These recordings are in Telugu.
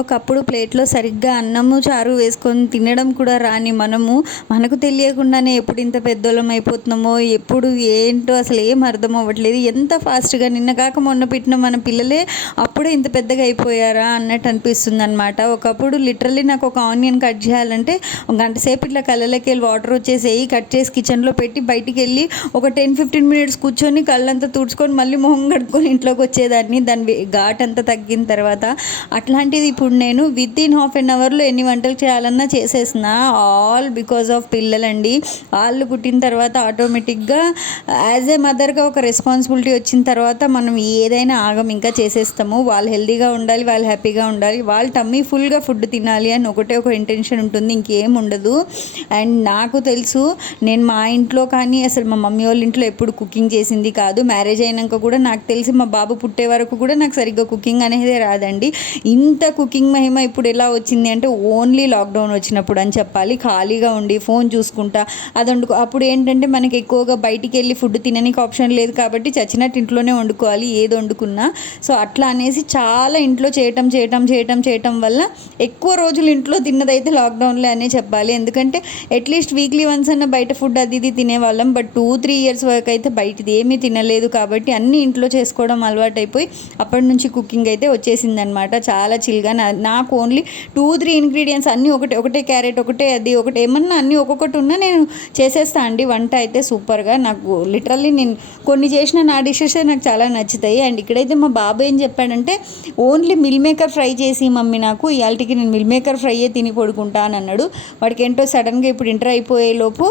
ఒకప్పుడు ప్లేట్లో సరిగ్గా అన్నము చారు వేసుకొని తినడం కూడా రాని మనకు తెలియకుండానే ఎప్పుడు ఇంత పెద్దోళ్ళం అయిపోతున్నామో, ఎప్పుడు ఏంటో అసలు ఏం అర్థం అవ్వట్లేదు. ఎంత ఫాస్ట్గా నిన్న కాక మొన్న పెట్టిన మన పిల్లలే అప్పుడే ఇంత పెద్దగా అయిపోయారా అన్నట్టు అనిపిస్తుంది అనమాట. ఒకప్పుడు లిటరల్లీ నాకు ఒక ఆనియన్ కట్ చేయాలంటే ఒక గంట సేపు ఇట్లా కళ్ళలోకి వెళ్ళి వాటర్ వచ్చేసేయి, కట్ చేసి కిచెన్లో పెట్టి బయటికి వెళ్ళి ఒక 10-15 మినిట్స్ కూర్చొని కళ్ళంతా తుడుచుకొని మళ్ళీ మొహం కడుక్కొని ఇంట్లోకి వచ్చేదాన్ని, దాని ఘాట్ అంతా తగ్గిన తర్వాత. అట్లాంటిది ఇప్పుడు నేను వితిన్ హాఫ్ అన్ అవర్లో ఎన్ని వంటలు చేయాలన్నా చేసేసిన, ఆల్ బికాజ్ ఆఫ్ పిల్లలండి. వాళ్ళు పుట్టిన తర్వాత ఆటోమేటిక్గా యాజ్ ఏ మదర్గా ఒక రెస్పాన్సిబిలిటీ వచ్చిన తర్వాత మనం ఏదైనా ఆగం ఇంకా చేసేస్తాము. వాళ్ళు హెల్తీగా ఉండాలి, వాళ్ళు హ్యాపీగా ఉండాలి, వాళ్ళు టమ్మీ ఫుల్గా ఫుడ్ తినాలి అని ఒకటే ఒక ఇంటెన్షన్ ఉంటుంది, ఇంకేం ఉండదు. అండ్ నాకు తెలుసు, నేను మా ఇంట్లో కానీ అసలు మా మమ్మీ వాళ్ళ ఇంట్లో ఎప్పుడు కుకింగ్ చేసింది కాదు. మ్యారేజ్ అయినాక కూడా నాకు తెలిసి మా బాబు పుట్టే వరకు కూడా నాకు సరిగ్గా కుకింగ్ అనేది రాదండి. ఇంత కుకింగ్ మహిమ ఇప్పుడు ఎలా వచ్చింది అంటే ఓన్లీ లాక్డౌన్ వచ్చినప్పుడు అని చెప్పాలి. ఖాళీగా ఉండి ఫోన్ చూసుకుంటా అది అప్పుడు ఏంటంటే మనకి ఎక్కువగా బయటికి వెళ్ళి ఫుడ్ తినడానికి ఆప్షన్ లేదు కాబట్టి చచ్చినట్టు ఇంట్లోనే వండుకోవాలి ఏది వండుకున్నా. సో అట్లా అనేసి చాలా ఇంట్లో చేయటం వల్ల ఎక్కువ రోజులు ఇంట్లో తిన్నదైతే లాక్డౌన్లో అనే చెప్పాలి. ఎందుకంటే అట్లీస్ట్ వీక్లీ వన్స్ అన్న బయట ఫుడ్ అది ఇది తినేవాళ్ళం. బట్ 2-3 ఇయర్స్ వరకు అయితే బయటది ఏమీ తినలేదు కాబట్టి అన్నీ ఇంట్లో చేసుకోవడం అలవాటు అయిపోయి అప్పటి నుంచి కుకింగ్ అయితే వచ్చేసిందనమాట. చాలా చిల్గా నాకు ఓన్లీ 2-3 ఇంగ్రీడియంట్స్ అన్నీ ఒకటే క్యారెట్ ఒకటే అది ఒకటి ఏమన్నా అన్నీ ఒక్కొక్కటి ఉన్నా నేను చేసేస్తా అండి. వంట అయితే సూపర్గా. నాకు లిటరల్లీ నేను కొన్ని చేసిన నా డిషెస్ నాకు చాలా నచ్చుతాయి. అండ్ ఇక్కడైతే మా బాబు ఏం చెప్పాడంటే ఓన్లీ మిల్ మేకర్ ఫ్రై చేసి మమ్మీ నాకు ఇవాళకి నేను మిల్ మేకర్ ఫ్రైయే తిని పడుకుంటా అని అన్నాడు. వాడికి ఏంటో సడన్గా ఇప్పుడు ఇంటర్ అయిపోయేలోపు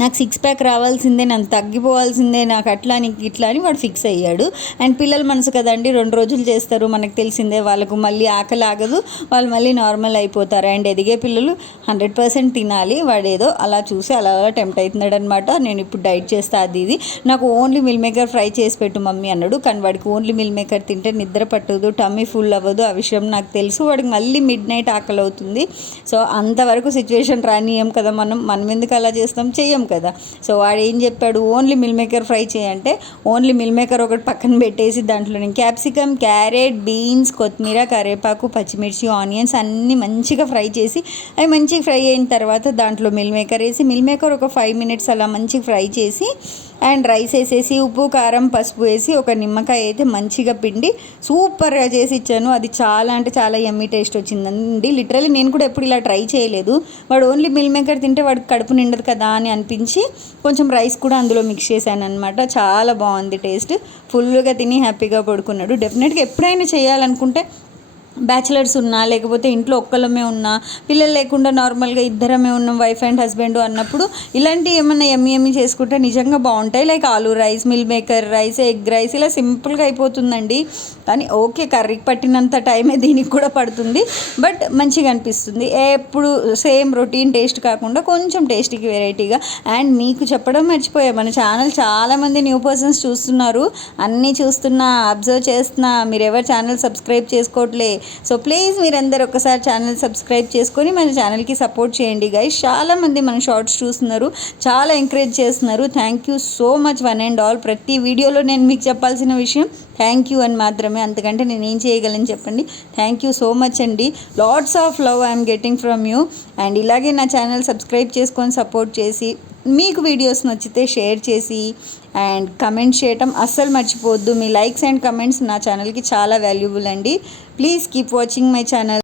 నాకు 6 ప్యాక్ రావాల్సిందే, నన్ను తగ్గిపోవాల్సిందే, నాకు అట్లా నీకు ఇట్లా అని వాడు ఫిక్స్ అయ్యాడు. అండ్ పిల్లల మనసు కదండి, 2 రోజులు చేస్తారు, మనకు తెలిసిందే, వాళ్ళకు మళ్ళీ ఆకలి ఆగదు, వాళ్ళు మళ్ళీ నార్మల్ అయిపోతారు. అండ్ ఎదిగే పిల్లలు 100% తినాలి. వాడు ఏదో అలా చూసి అలా టెంప్ట్ అవుతున్నాడు అనమాట. నేను ఇప్పుడు డైట్ చేస్తా అది ఇది, నాకు ఓన్లీ మిల్ మేకర్ ఫ్రై చేసి పెట్టు మమ్మీ అన్నాడు. కానీ వాడికి ఓన్లీ మిల్ మేకర్ తింటే నిద్ర పట్టదు, టమ్మీ ఫుల్ అవ్వదు. ఆ విషయం నాకు తెలుసు. వాడికి మళ్ళీ మిడ్ నైట్ ఆకలి అవుతుంది. సో అంతవరకు సిచ్యువేషన్ రానియం కదా, మనం ఎందుకు అలా చేస్తాం, చెయ్యం కదా. సో వాడు ఏం చెప్పాడు, ఓన్లీ మిల్ మేకర్ ఫ్రై చేయంటే ఓన్లీ మిల్ మేకర్ ఒకటి పక్కన పెట్టేసి దాంట్లో నేను క్యాప్సికమ్, క్యారెట్, బీన్స్, కొత్తిమీర, కరివేపాకు, పచ్చిమిర్చి, ఆనియన్స్ అన్నీ మంచిగా ఫ్రై చేసి అవి మంచిగా ఫ్రై అయిన తర్వాత దాంట్లో మిల్ మేకర్ వేసి మిల్ మేకర్ ఒక 5 మినిట్స్ అలా మంచిగా ఫ్రై చేసి అండ్ రైస్ వేసేసి ఉప్పు కారం పసుపు వేసి ఒక నిమ్మకాయ అయితే మంచిగా పిండి సూపర్గా చేసి ఇచ్చాను. అది చాలా అంటే చాలా యమ్మీ టేస్ట్ వచ్చిందండి. లిటరల్లీ నేను కూడా ఎప్పుడు ఇలా ట్రై చేయలేదు. వాడు ఓన్లీ మిల్ మేకర్ తింటే వాడికి కడుపు నిండదు కదా అని అనిపించి కొంచెం రైస్ కూడా అందులో మిక్స్ చేశాను అనమాట. చాలా బాగుంది టేస్ట్. ఫుల్గా తిని హ్యాపీగా పడుకున్నాడు. డెఫినెట్గా ఎప్పుడైనా చేయాలనుకుంటే బ్యాచిలర్స్ ఉన్నా లేకపోతే ఇంట్లో ఒక్కళ్ళమే ఉన్నా పిల్లలు లేకుండా నార్మల్గా ఇద్దరమే ఉన్నాం వైఫ్ అండ్ హస్బెండ్ అన్నప్పుడు ఇలాంటి ఏమన్నా ఎమ్మి చేసుకుంటే నిజంగా బాగుంటాయి. Like aloo rice, meal maker rice, egg rice ఇలా సింపుల్గా అయిపోతుందండి. కానీ ఓకే, కర్రీకి పట్టినంత టైమే దీనికి కూడా పడుతుంది, బట్ మంచిగా అనిపిస్తుంది. ఎప్పుడు సేమ్ రొటీన్ టేస్ట్ కాకుండా కొంచెం టేస్ట్కి వెరైటీగా. అండ్ మీకు చెప్పడం మర్చిపోయా, మన ఛానల్ చాలామంది న్యూ పర్సన్స్ చూస్తున్నారు. అన్నీ చూస్తున్నా, అబ్జర్వ్ చేస్తున్నా, మీరు ఎవరు ఛానల్ సబ్స్క్రైబ్ చేసుకోవట్లే. సో ప్లీజ్ మీరందరూ ఒకసారి ఛానల్ సబ్స్క్రైబ్ చేసుకొని మన ఛానల్కి సపోర్ట్ చేయండి గైస్. చాలామంది మన షార్ట్స్ చూస్తున్నారు, చాలా ఎంకరేజ్ చేస్తున్నారు. Thank you so much one and all. ప్రతి వీడియోలో నేను మీకు చెప్పాల్సిన విషయం థ్యాంక్ యూ అని మాత్రమే, అంతకంటే నేను ఏం చేయగలను చెప్పండి. థ్యాంక్ యూ సో మచ్ అండి. Lots of love I'm getting from you. And ఇలాగే నా ఛానల్ సబ్స్క్రైబ్ చేసుకొని సపోర్ట్ చేసి మీకు వీడియోస్ నచ్చితే షేర్ చేసి అండ్ కమెంట్ చేయటం అస్సలు మర్చిపోవద్దు. మీ లైక్స్ అండ్ కమెంట్స్ నా ఛానల్కి చాలా వాల్యుబుల్ అండి. Please keep watching my channel.